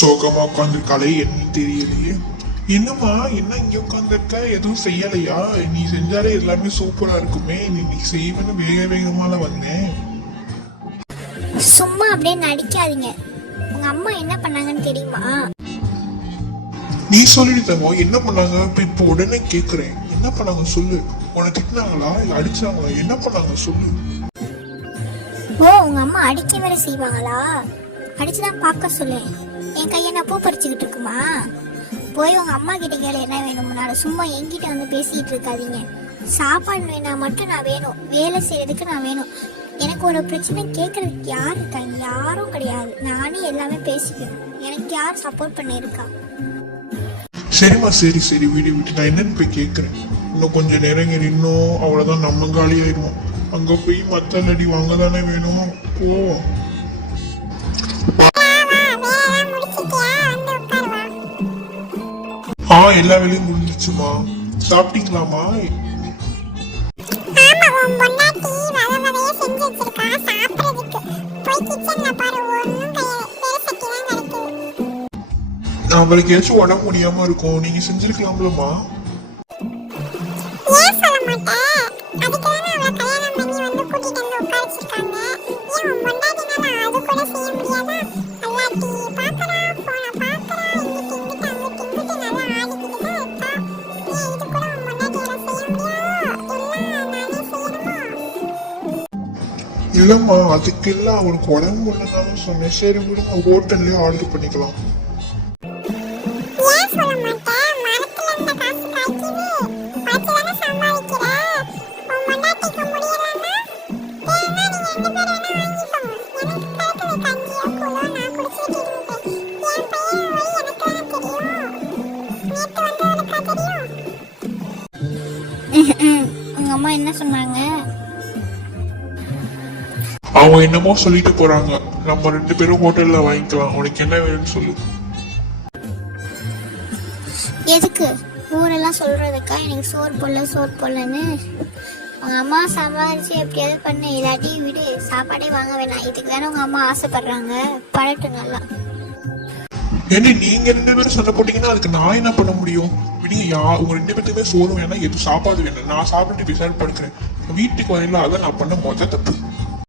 சோகமா உட்காந்துருக்காளே என்ன தெரியலையே. என்னம்மா என்ன இங்க உட்காந்துருக்க, எதுவும் செய்யலையா? நீ செஞ்சாலே எல்லாமே சூப்பரா இருக்குமே, நீ செய்வேன்னு வேக வேகமால வந்தேன். சும்மா அப்படியே நடிக்காதீங்க. உங்க அம்மா என்ன பண்ணாங்கன்னு தெரியுமா? நீ சொல்லிட்டு தங்கோ என்ன பண்ணாங்க? இப்போ உடனே கேக்குறேன், என்ன பண்ணாங்க சொல்லு. உனக்கு திட்டினாங்களா இல்ல அடிச்சாங்களா? என்ன பண்ணாங்க சொல்லு. ஓ, உங்க அம்மா அடிக்க வேற செய்வாங்களா? அடிச்சுதான் பார்க்க சொல்லு. என் கையை நான் பூ பறிச்சுக்கிட்டு இருக்குமா? போய் உங்க அம்மா கிட்ட கேளு என்ன வேணும்னாலும். சும்மா என்கிட்ட வந்து பேசிட்டு இருக்காதீங்க. சாப்பாடு வேணா மட்டும் நான் வேணும், வேலை செய்யறதுக்கு நான் வேணும். எனக்கு ஒரு பிரச்சனை கேட்கறதுக்கு யார் இருக்காங்க? யாரும் கிடையாது. நானே எல்லாமே பேசிக்கிறேன். எனக்கு யார் சப்போர்ட் பண்ண இருக்கா? சரிம்மா சரி சரி வீடு விட்டு நான் என்னன்னு போய் கேட்கறேன். இன்னும் கொஞ்சம் நேரம் இன்னும் அவ்வளவுதான், நம்ம காலி ஆயிடுவோம். அங்க போய் மத்த அடி வாங்க தானே வேணும். போவோம். எல்லா வேலையும் முடிஞ்சிச்சுமா. சாப்பிட்டீங்களாமா? அவளுக்கு ஏதாச்சும் உடம்பு முடியாம இருக்கும், நீங்க செஞ்சிருக்கலாம்லமா. இல்லம்மா அதுக்கு இல்ல, அவனுக்கு உடம்பு முடியலன்னு சொன்னேன். சரி விடுங்க, ஹோட்டல்லே ஆர்டர் பண்ணிக்கலாம். உங்க அம்மா என்ன சொன்னாங்க? அவங்க என்னமோ சொல்லிட்டு போறாங்க. நம்ம 2 பேரும் ஹோட்டல்ல வாங்கிக்கலாம். உனக்கு என்ன வேணும்னு சொல்லு. எதுக்கு ஊரெல்லாம் சொல்றதுக்கா எனக்கு சோறு போடலன்னு? உங்க அம்மா சம்பாதிச்சு எப்படியாவது பண்ணு, இல்லாட்டி விடு, சாப்பாடே வாங்க வேணாம். இதுக்கு தானே உங்க அம்மா ஆசைப்படுறாங்க. பழட்டு நல்லா. ஏன்னா நீங்க 2 பேரும் சண்டை போட்டீங்கன்னா அதுக்கு நான் என்ன பண்ண முடியும்? விடிங்க, உங்க 2 பேருக்குமே சோறு வேணாம், எதுவும் சாப்பாடு வேணாம். நான் சாப்பிட்டு பேசாடு படுக்கிறேன். வீட்டுக்கு வரல, அதான் நான் பண்ண மொத்த தப்பு.